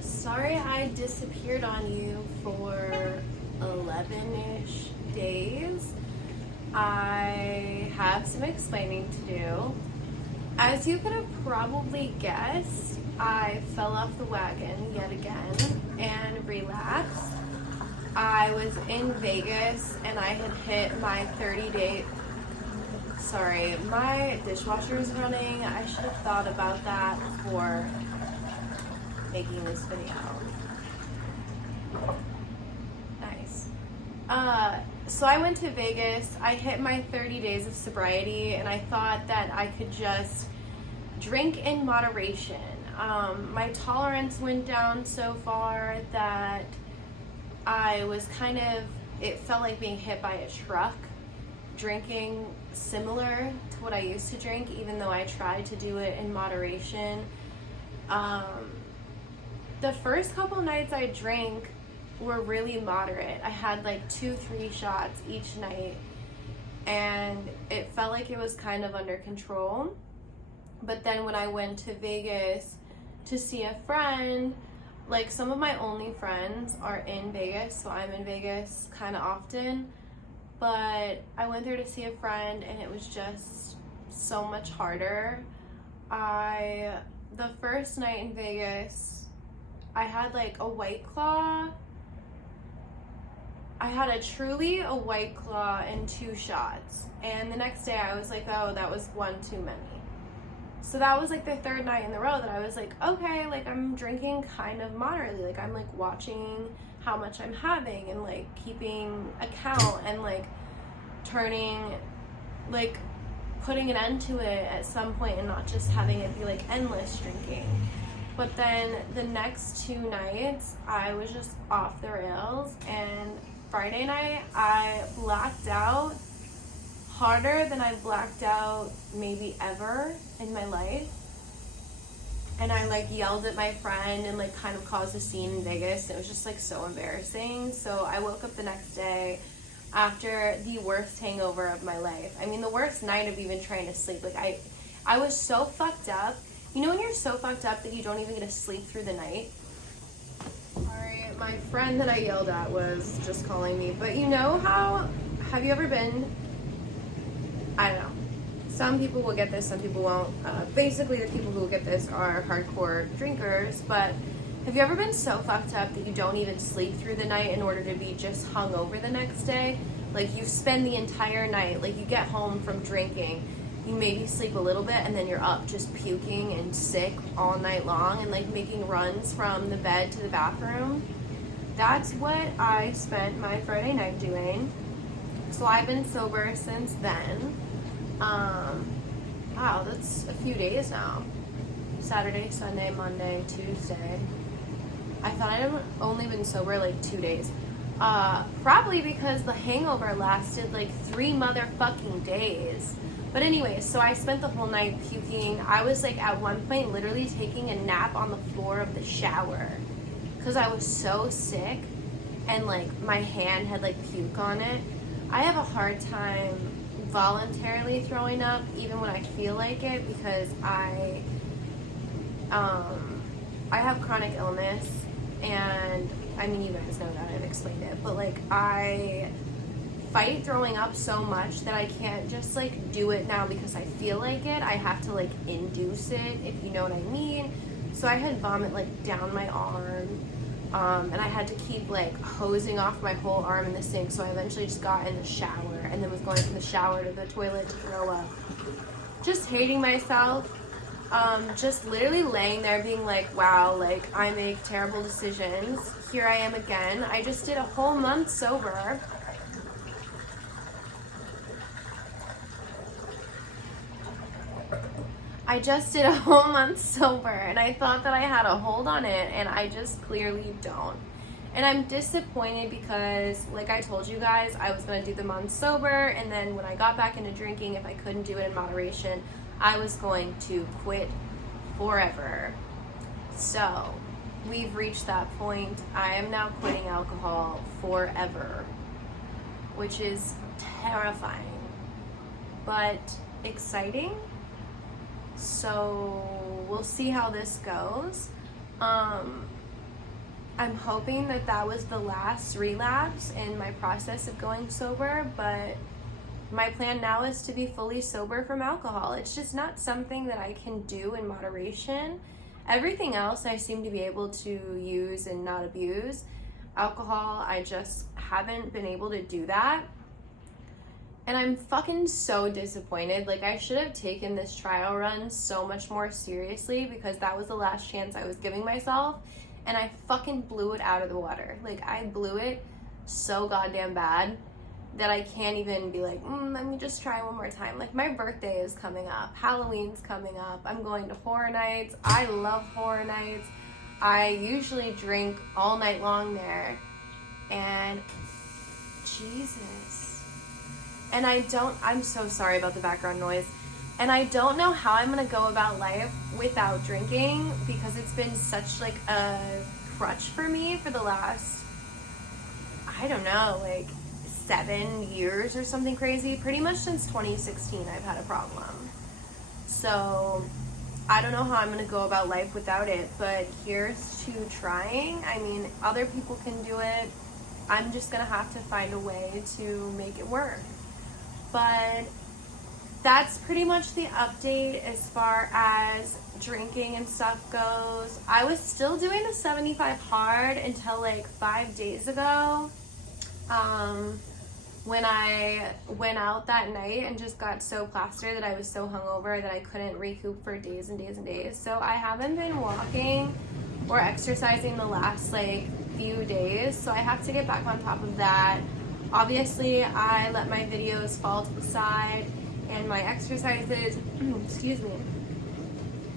Sorry I disappeared on you for 11-ish days. I have some explaining to do. As you could have probably guessed, I fell off the wagon yet again and relapsed. I was in Vegas and I had hit my 30-day. Sorry, my dishwasher is running. I should have thought about that before making this video. Nice. So I went to Vegas. I hit my 30 days of sobriety and I thought that I could just drink in moderation. My tolerance went down so far that I was it felt like being hit by a truck, drinking similar to what I used to drink, even though I tried to do it in moderation. The first couple nights I drank were really moderate. I had like 2-3 shots each night and it felt like it was kind of under control. But then when I went to Vegas to see a friend, like some of my only friends are in Vegas, so I'm in Vegas kind of often. But I went there to see a friend and it was just so much harder. The first night in Vegas, I had like a White Claw. I had a White Claw and 2 shots. And the next day I was like, oh, that was one too many. So that was like the 3rd night in a row that I was like, okay, like I'm drinking kind of moderately. Like I'm like watching how much I'm having and like keeping account and like putting an end to it at some point and not just having it be like endless drinking. But then the next 2 nights I was just off the rails, and Friday night I blacked out harder than I blacked out maybe ever in my life. And I like yelled at my friend and like kind of caused a scene in Vegas. It was just like so embarrassing. So I woke up the next day after the worst hangover of my life. I mean, the worst night of even trying to sleep. Like I was so fucked up. You know when you're so fucked up that you don't even get to sleep through the night? Sorry, my friend that I yelled at was just calling me. But you know how, have you ever been, I don't know, some people will get this, some people won't. Basically the people who will get this are hardcore drinkers, but have you ever been so fucked up that you don't even sleep through the night in order to be just hungover the next day? Like you spend the entire night, like you get home from drinking, you maybe sleep a little bit and then you're up just puking and sick all night long and like making runs from the bed to the bathroom. That's what I spent my Friday night doing. So I've been sober since then. Wow, that's a few days now. Saturday, Sunday, Monday, Tuesday. I thought I'd only been sober like 2 days. Probably because the hangover lasted like 3 motherfucking days. But anyways, so I spent the whole night puking. I was like at one point literally taking a nap on the floor of the shower because I was so sick and like my hand had like puke on it. I have a hard time voluntarily throwing up even when I feel like it because I have chronic illness, and I mean you guys know that, I've explained it, but like I fight throwing up so much that I can't just like do it now because I feel like it. I have to like induce it, if you know what I mean. So I had vomit like down my arm, and I had to keep like hosing off my whole arm in the sink. So I eventually just got in the shower and then was going from the shower to the toilet to throw up. Just hating myself. Just literally laying there being like, wow, like I make terrible decisions. Here I am again. I just did a whole month sober. I just did a whole month sober and I thought that I had a hold on it, and I just clearly don't. And I'm disappointed because, like I told you guys, I was going to do the month sober, and then when I got back into drinking, if I couldn't do it in moderation, I was going to quit forever. So we've reached that point. I am now quitting alcohol forever, which is terrifying but exciting. So we'll see how this goes. I'm hoping that that was the last relapse in my process of going sober, but my plan now is to be fully sober from alcohol. It's just not something that I can do in moderation. Everything else I seem to be able to use and not abuse. Alcohol, I just haven't been able to do that. And I'm fucking so disappointed. Like, I should have taken this trial run so much more seriously, because that was the last chance I was giving myself, and I fucking blew it out of the water. Like, I blew it so goddamn bad that I can't even be like, let me just try one more time. Like, my birthday is coming up, Halloween's coming up, I'm going to horror nights. I love horror nights. I usually drink all night long there, and Jesus. And I'm so sorry about the background noise. And I don't know how I'm gonna go about life without drinking, because it's been such like a crutch for me for the last, I don't know, like 7 years or something crazy. Pretty much since 2016 I've had a problem. So I don't know how I'm gonna go about life without it, but here's to trying. I mean, other people can do it. I'm just gonna have to find a way to make it work. But that's pretty much the update as far as drinking and stuff goes. I was still doing the 75 hard until like 5 days ago, when I went out that night and just got so plastered that I was so hungover that I couldn't recoup for days and days and days. So I haven't been walking or exercising the last like few days, so I have to get back on top of that. Obviously, I let my videos fall to the side and my exercises, excuse me,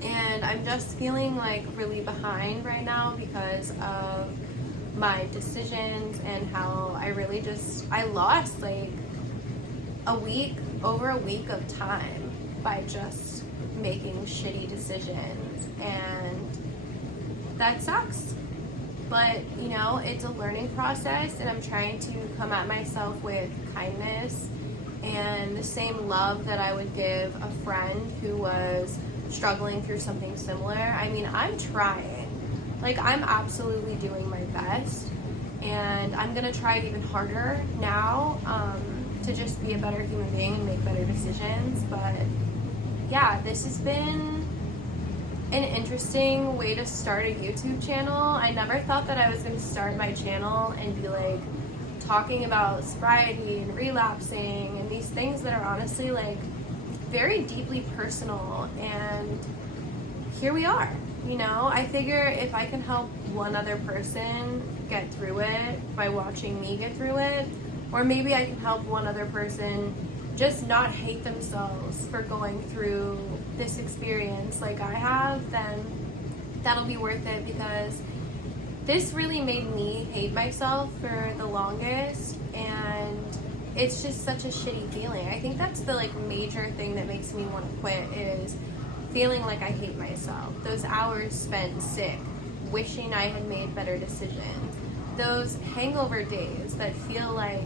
and I'm just feeling like really behind right now because of my decisions and how I lost like over a week of time by just making shitty decisions, and that sucks. But, you know, it's a learning process, and I'm trying to come at myself with kindness and the same love that I would give a friend who was struggling through something similar. I mean, I'm trying. Like, I'm absolutely doing my best, and I'm going to try it even harder now to just be a better human being and make better decisions. But, yeah, this has been an interesting way to start a YouTube channel. I never thought that I was going to start my channel and be like talking about sobriety and relapsing and these things that are honestly like very deeply personal, and here we are. You know, I figure if I can help one other person get through it by watching me get through it, or maybe I can help one other person just not hate themselves for going through this experience like I have, then that'll be worth it, because this really made me hate myself for the longest, and it's just such a shitty feeling. I think that's the like major thing that makes me want to quit, is feeling like I hate myself. Those hours spent sick, wishing I had made better decisions. Those hangover days that feel like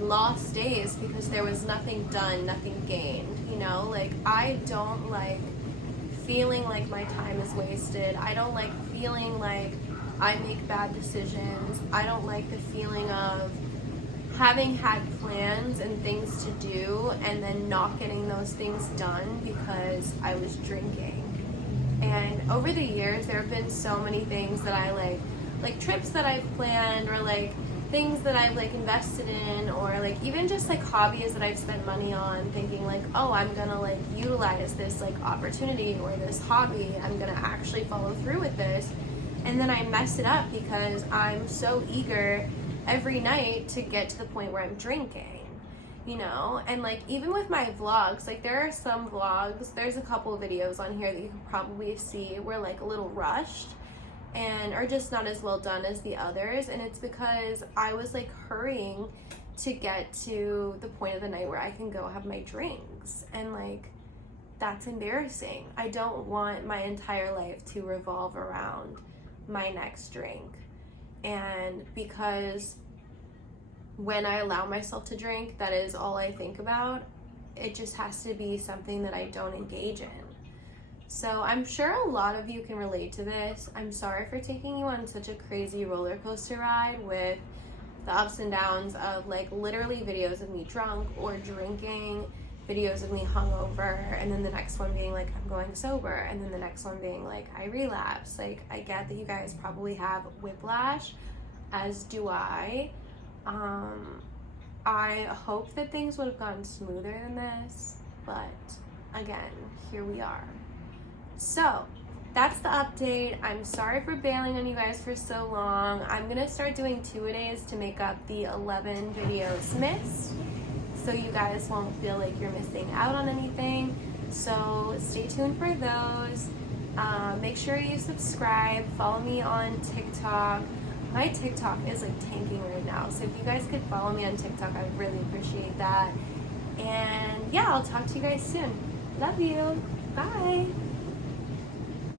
lost days because there was nothing done, nothing gained, you know? Like, I don't like feeling like my time is wasted. I don't like feeling like I make bad decisions. I don't like the feeling of having had plans and things to do and then not getting those things done because I was drinking. And over the years, there have been so many things that I like trips that I've planned, or like things that I've like invested in, or like even just like hobbies that I've spent money on, thinking like, oh, I'm gonna like utilize this like opportunity or this hobby, I'm gonna actually follow through with this, and then I mess it up because I'm so eager every night to get to the point where I'm drinking, you know? And like even with my vlogs, like there are some vlogs, there's a couple of videos on here that you can probably see were like a little rushed and are just not as well done as the others, and it's because I was like hurrying to get to the point of the night where I can go have my drinks, and like that's embarrassing. I don't want my entire life to revolve around my next drink. And because when I allow myself to drink, that is all I think about. It just has to be something that I don't engage in. So I'm sure a lot of you can relate to this. I'm sorry for taking you on such a crazy roller coaster ride with the ups and downs of like literally videos of me drunk or drinking, videos of me hungover, and then the next one being like I'm going sober, and then the next one being like I relapse. Like, I get that you guys probably have whiplash, as do I. I hope that things would have gone smoother than this, but again, here we are. So that's the update. I'm sorry for bailing on you guys for so long. I'm gonna start doing 2-a-days to make up the 11 videos missed, so you guys won't feel like you're missing out on anything. So stay tuned for those. Make sure you subscribe, follow me on TikTok. My TikTok is like tanking right now, so if you guys could follow me on TikTok, I would really appreciate that. And yeah, I'll talk to you guys soon. Love you. Bye.